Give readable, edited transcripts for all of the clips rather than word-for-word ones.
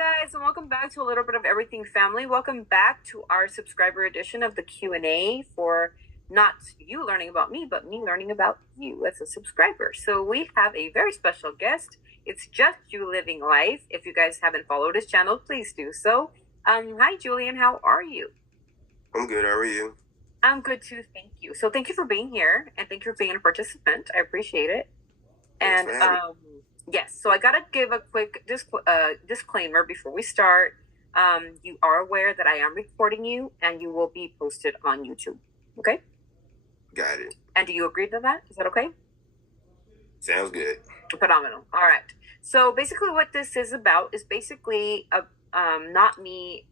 guys, and welcome back to a little bit of everything family. Welcome back to our subscriber edition of the Q&A for not you learning about me, but me learning about you as a subscriber. So we have a very special guest. It's Just You Living Life. If you guys haven't followed his channel, please do so. Hi Julian, how are you? I'm good. How are you? I'm good too, thank you. So thank you for being here, and thank you for being a participant. I appreciate it. Thanks And for having yes, so I gotta give a quick disclaimer before we start. You are aware that I am recording you, and you will be posted on YouTube. Okay? me. Got it. And do you agree to that? Is that okay? Sounds good. Phenomenal. All right. So basically, what this is about is basically not me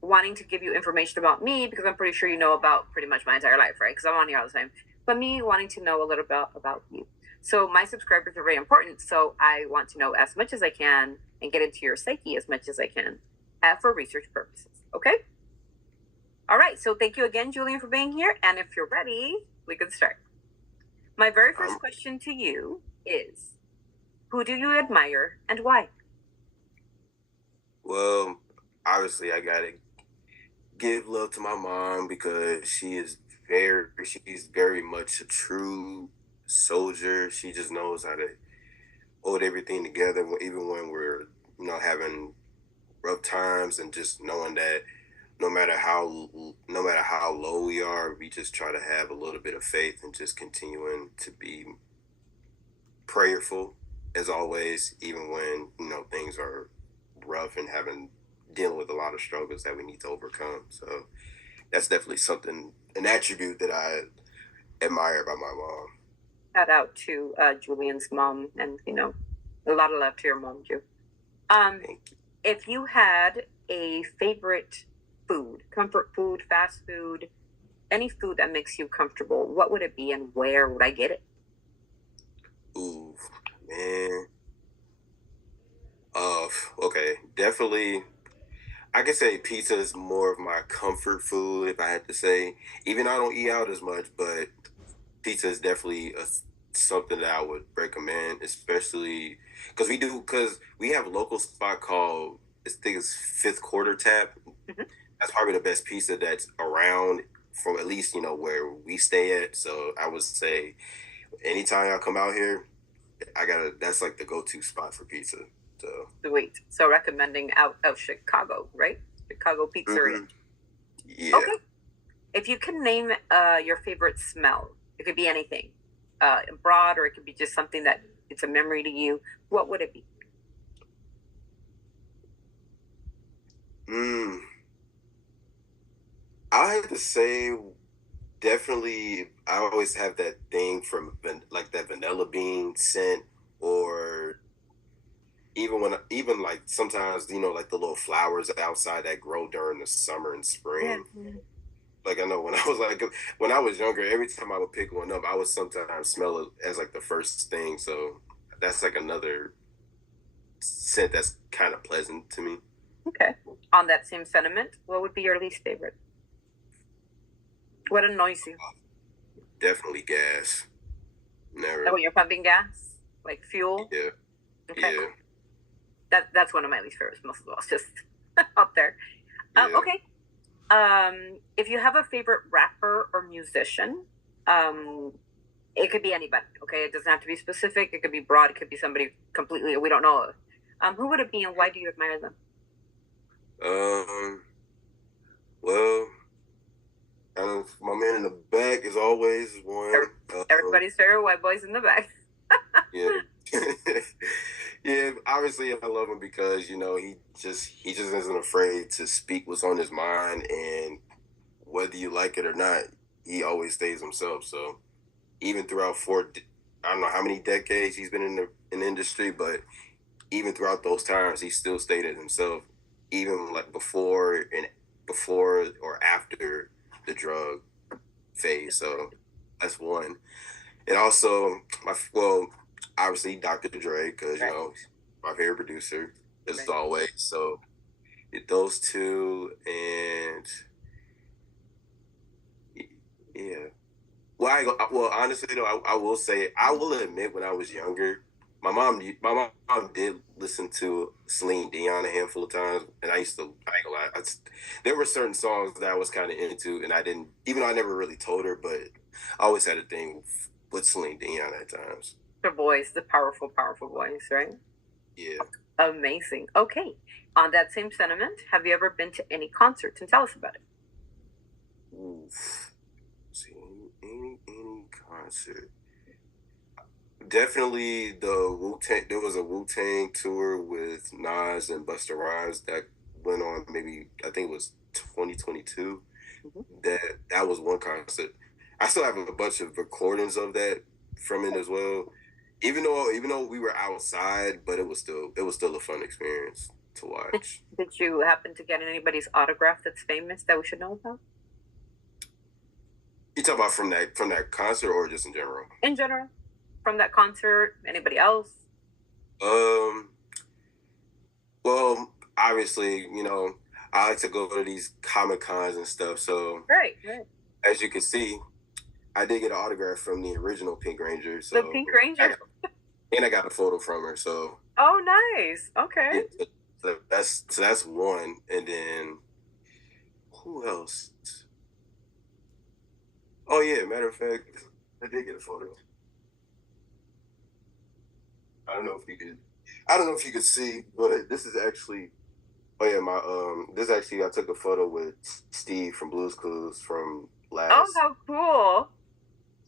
wanting to give you information about me, because I'm pretty sure you know about pretty much my entire life, right? Because I'm on here all the time. But me wanting to know a little bit about you. So my subscribers are very important. So I want to know as much as I can and get into your psyche as much as I can for research purposes. Okay? All right. So thank you again, Julian, for being here. And if you're ready, we can start. My very first question to you is, who do you admire and why? Well, obviously, I gotta give love to my mom because she's very much a true soldier. She just knows how to hold everything together, even when we're having rough times, and just knowing that no matter how low we are, we just try to have a little bit of faith and just continuing to be prayerful as always, even when things are rough and dealing with a lot of struggles that we need to overcome. So that's definitely an attribute that I admire about my mom. Shout out to Julian's mom, and a lot of love to your mom too. Thank you. If you had a favorite food, comfort food, fast food, any food that makes you comfortable, what would it be and where would I get it? Ooh, man. Okay, definitely. I could say pizza is more of my comfort food, if I had to say. Even though I don't eat out as much, but pizza is definitely something that I would recommend, especially because we have a local spot called, I think it's Fifth Quarter Tap. Mhm. That's probably the best pizza that's around, from at least where we stay at. So I would say anytime I come out here, that's like the go-to spot for pizza. So Sweet. So recommending out of Chicago, right? Chicago Pizzeria. mhm, yeah. Okay. If you can name your favorite smell, it could be anything, broad, or it could be just something that it's a memory to you. What would it be? Mm, I have to say, definitely, I always have that thing like that vanilla bean scent, or even like sometimes like the little flowers outside that grow during the summer and Yeah. spring. Like I know when I was younger, every time I would pick one up, I would sometimes smell it as like the first thing. So that's like another scent that's kind of pleasant to me. Okay. On that same sentiment, what would be your least favorite? What annoys you? Definitely gas. Oh, Never. when you're pumping gas, like fuel. Yeah. Okay. Yeah. That's one of my least favorites, most of all. It's just out there. Yeah. Okay. If you have a favorite rapper or musician, it could be anybody. Okay, it doesn't have to be specific. It could be broad. It could be somebody completely we don't know of. Who would it be, and why do you admire them? Um. Well, my man in the back is always one. Everybody's favorite white boys in the back. Yeah. Yeah, obviously I love him because he just isn't afraid to speak what's on his mind, and whether you like it or not, he always stays himself. So even throughout I don't know how many decades he's been in the industry, but even throughout those times, he still stayed at himself, even like before or after the drug phase. So that's one. And also obviously Dr. Dre, because Right. my favorite producer as Right. always. So those two, and yeah. Well, honestly though, I will say, I will admit, when I was younger, my mom did listen to Celine Dion a handful of times, and I ain't gonna lie, there were certain songs that I was kind of into, and I didn't, even though I never really told her, but I always had a thing with Celine Dion at times. Her voice, the powerful, powerful voice, right? Yeah. Amazing. Okay. On that same sentiment, have you ever been to any concerts and tell us about it? Oof. See, any concert. Definitely the Wu Tang. There was a Wu Tang tour with Nas and Busta Rhymes that went on. Maybe I think it was 2022. Mhm. That was one concert. I still have a bunch of recordings of that from it as well. Even though we were outside, but it was still a fun experience to Did, watch. did you happen to get anybody's autograph that's famous that we should know about? You talk about from that concert or just in general? In general, from that concert, anybody else? Um. Well, obviously, I like to go to these Comic Cons and stuff. So Right, right. as you can see, I did get an autograph from the original Pink Ranger. The So Pink I Ranger. got, and I got a photo from her. So Oh, nice. Okay. yeah, so that's one. And then who else? Oh yeah, matter of fact, I did get a photo. I don't know if you could. I don't know if you could see, but this is actually. Oh yeah, this actually I took a photo with Steve from Blue's Clues from Oh, last how cool.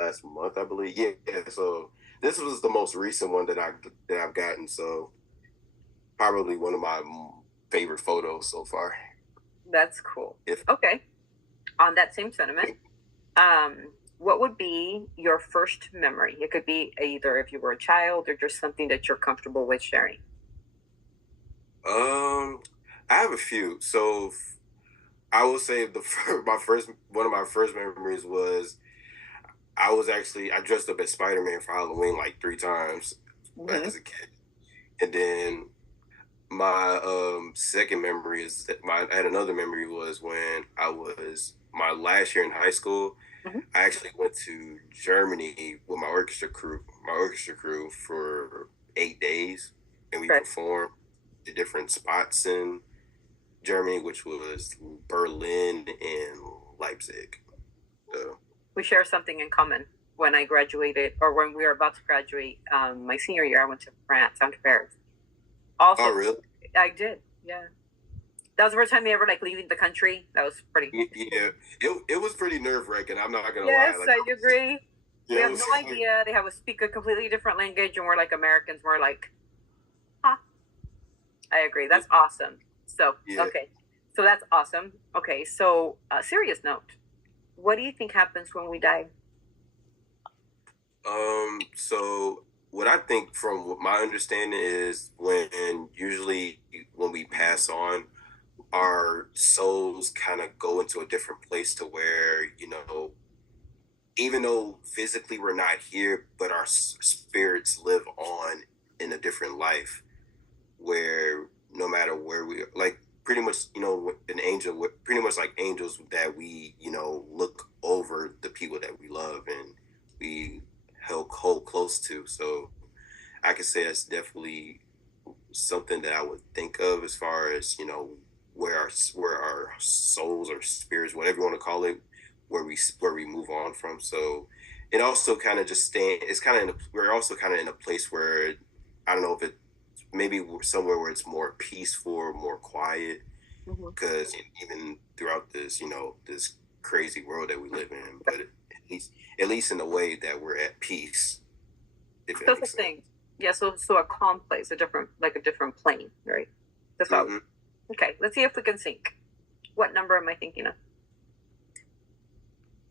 last month, I believe. Yeah, yeah. So this was the most recent one that I've gotten. So probably one of my favorite photos so far. That's cool. If Okay. On that same sentiment, what would be your first memory? It could be either if you were a child or just something that you're comfortable with sharing. um, I have a few. So I will say my first one of my first memories was I dressed up as Spider Man for Halloween like 3 times Hmm. as a kid, and then my second memory is that I had another memory was when I was my last year in high school. Hmm. I actually went to Germany with my orchestra crew for 8 days, and we Right. performed the different spots in Germany, which was Berlin and Leipzig. So, We share something in common. When I graduated, or when we were about to graduate, my senior year, I went to France, I went to Paris. oh Also, really? I did. Yeah. That was the first time me ever like leaving the country. That was pretty. Yeah, it was pretty nerve wracking. I'm not gonna lie. Yes, Like, I agree. We yeah, it have was no like, idea. They have a speak a completely different language, and we're like Americans. We're like, huh. I agree. That's awesome. So, yeah. okay. So that's awesome. Okay. So, serious note. What do you think happens when we die? So what I think from what my understanding is usually when we pass on, our souls kind of go into a different place to where, even though physically we're not here, but our spirits live on in a different life where no matter where we like pretty much, an angel, pretty much like angels that we, look over the people that we love and we hold close to. So I could say that's definitely something that I would think of as far as where our souls or spirits, whatever you want to call it, where we move on from. So it also kind of just stand. It's kind of we're also kind of in a place where I don't know if it maybe we're somewhere where it's more peaceful, more quiet, Hmm. because even throughout this crazy world that we live in, but at least in a way that we're at peace, if it That's the makes sense. thing. Yeah. So a calm place, like a different plane, right? That's all. Mm-hmm. Okay. Let's see if we can sync. What number am I thinking of?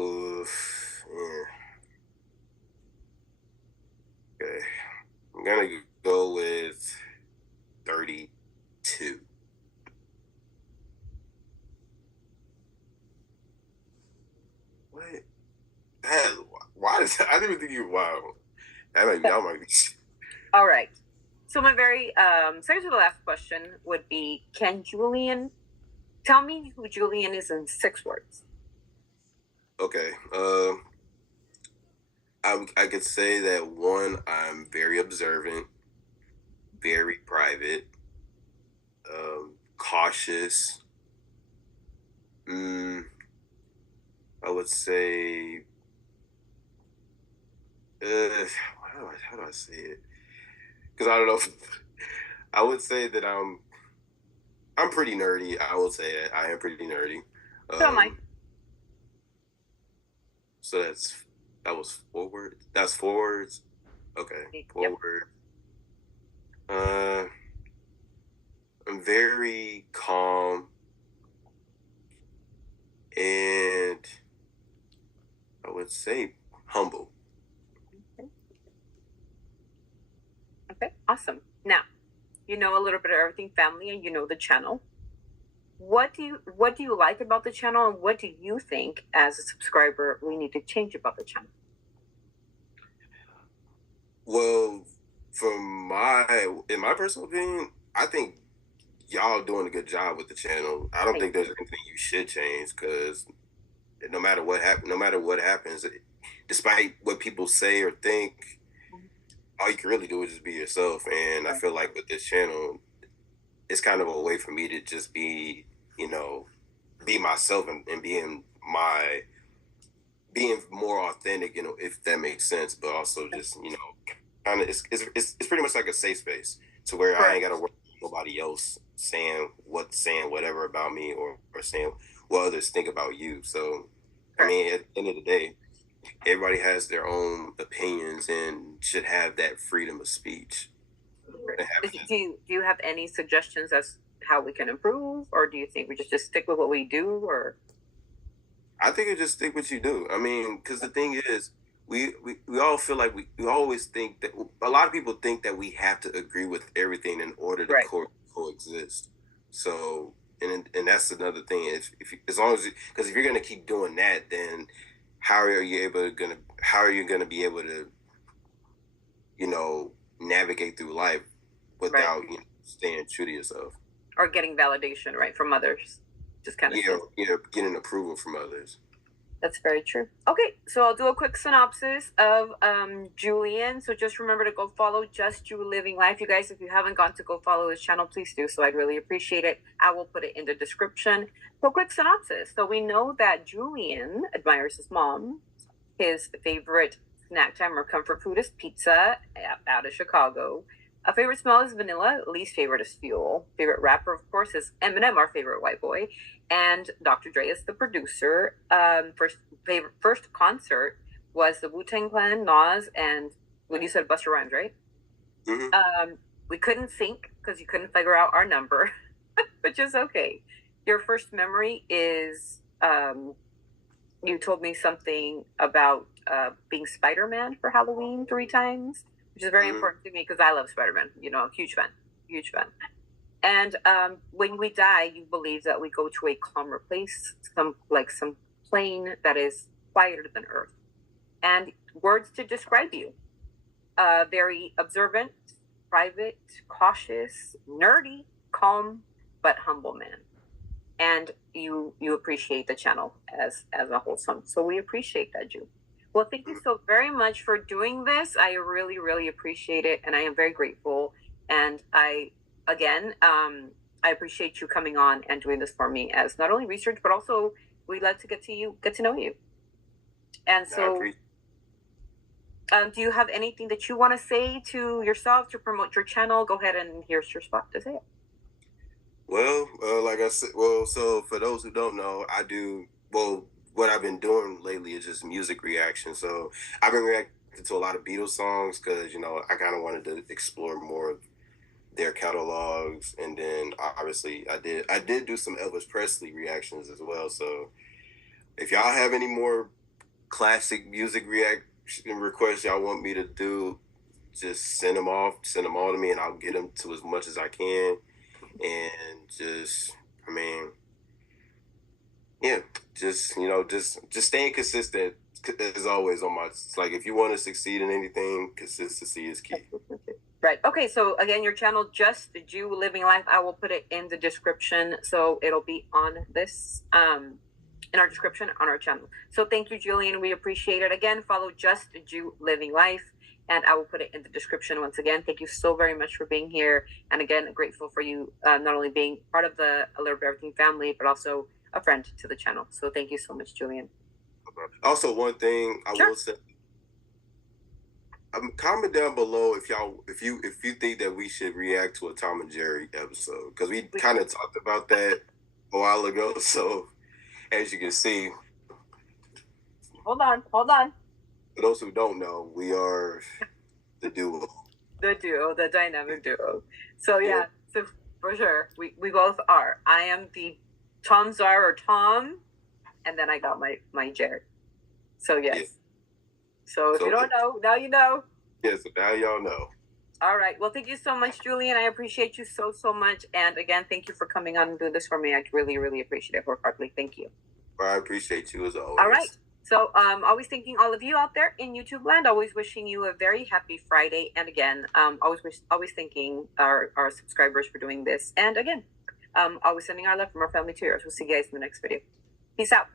Oof, yeah. Okay. I'm gonna go with 32. What? That, why is that? I didn't even think you. Wow. That might be. All right. So my very second to the last question would be: Can Julian tell me who Julian is in 6 words? Okay. I could say that one, I'm very observant. very private, cautious. Mm, I would say, how do I say it? Because I don't know. I would say that I'm pretty nerdy. I will say that I am pretty nerdy. So am I. Um, so that was 4 words. That's 4 words. Okay, Yep. 4 words. Uh, I'm very calm and I would say humble. Okay. Awesome. Now, you know a little bit of everything family, and you know the channel. What do you like about the channel, and what do you think as a subscriber we need to change about the channel? Well, in my personal opinion, I think y'all doing a good job with the channel. I don't Thank think there's anything you should change because no matter what happens, despite what people say or think, you. all you can really do is just be yourself. And I Right. feel like with this channel, it's kind of a way for me to just you know, be myself and being more authentic, if that makes sense, but also just, kind of, it's pretty much like a safe space to where I ain't got Correct. to worry about nobody else saying whatever about me or saying what others think about you. So, I Correct. mean, at the end of the day, everybody has their own opinions and should have that freedom of speech. And Do you have any suggestions as how we can improve, or do you think we just stick with what we do, or I think you just stick what you do. I mean, because the thing is, we all feel like we always think that a lot of people think that we have to agree with everything in order to right? coexist. So, and that's another thing. As long as because if you're gonna keep doing that, then how are you gonna be able to navigate through life Right. without staying true to yourself? Or getting validation, right, from others? Just kind of says. Getting approval from others. That's very true. Okay, so I'll do a quick synopsis of Julian. So just remember to go follow Just Ju Living Life. You guys, if you haven't gone to go follow his channel, please do so. I'd really appreciate it. I will put it in the description. So quick synopsis. So we know that Julian admires his mom. His favorite snack time or comfort food is pizza out of Chicago. A favorite smell is vanilla. Least favorite is fuel. Favorite rapper, of course, is Eminem, our favorite white boy, and Dr. Dre is the producer. First concert was the Wu-Tang Clan, Nas, and when you said Busta Rhymes, right? Mm-hmm. We couldn't sync because you couldn't figure out our number, which is okay. Your first memory is you told me something about being Spider-Man for Halloween 3 times, which is very important to me because I love Spider-Man. Huge fan, huge fan. And when we die, you believe that we go to a calmer place, some plane that is quieter than Earth. And words to describe you: very observant, private, cautious, nerdy, calm, but humble man. And you appreciate the channel as a wholesome. So we appreciate that, Ju. Well, thank you so very much for doing this. I really, really appreciate it, and I am very grateful. And again, I appreciate you coming on and doing this for me as not only research, but also we'd like to get to know you. And so, do you have anything that you want to say to yourself to promote your channel? Go ahead, and here's your spot to say it. Well, like I said, so for those who don't know, what I've been doing lately is just music reaction. So I've been reacting to a lot of Beatles songs because, I kind of wanted to explore more of their catalogs. And then obviously I did do some Elvis Presley reactions as well. So if y'all have any more classic music reaction requests y'all want me to do, just send them all to me and I'll get them to as much as I can. And just, I mean, yeah, just staying consistent as always it's like if you want to succeed in anything, consistency is key. Right. Okay. So again, your channel, Just Ju Living Life, I will put it in the description. So it'll be on this, in our description on our channel. So thank you, Julian. We appreciate it. Again, follow Just Ju Living Life. and I will put it in the description once again. Thank you so very much for being here. And again, grateful for you not only being part of the A Little Bit of Everything family, but also a friend to the channel. So thank you so much, Julian. Also, one thing I will say, comment down below if you think that we should react to a Tom and Jerry episode, because we kind of talked about that a while ago. So as you can see, hold on. For those who don't know, we are the duo. The dynamic duo. So yeah, so for sure, we both are. I am the Tom Czar or Tom, and then I got my Jerry. So yes. Yeah. So if you don't know, now you know. Yes, so now y'all know. All right. Well, thank you so much, Julian. I appreciate you so much. And again, thank you for coming on and doing this for me. I really, really appreciate it wholeheartedly. Thank you. Well, I appreciate you as always. All right. So always thanking all of you out there in YouTube land, always wishing you a very happy Friday. And again, always thanking our subscribers for doing this. And again, always sending our love from our family to yours. We'll see you guys in the next video. Peace out.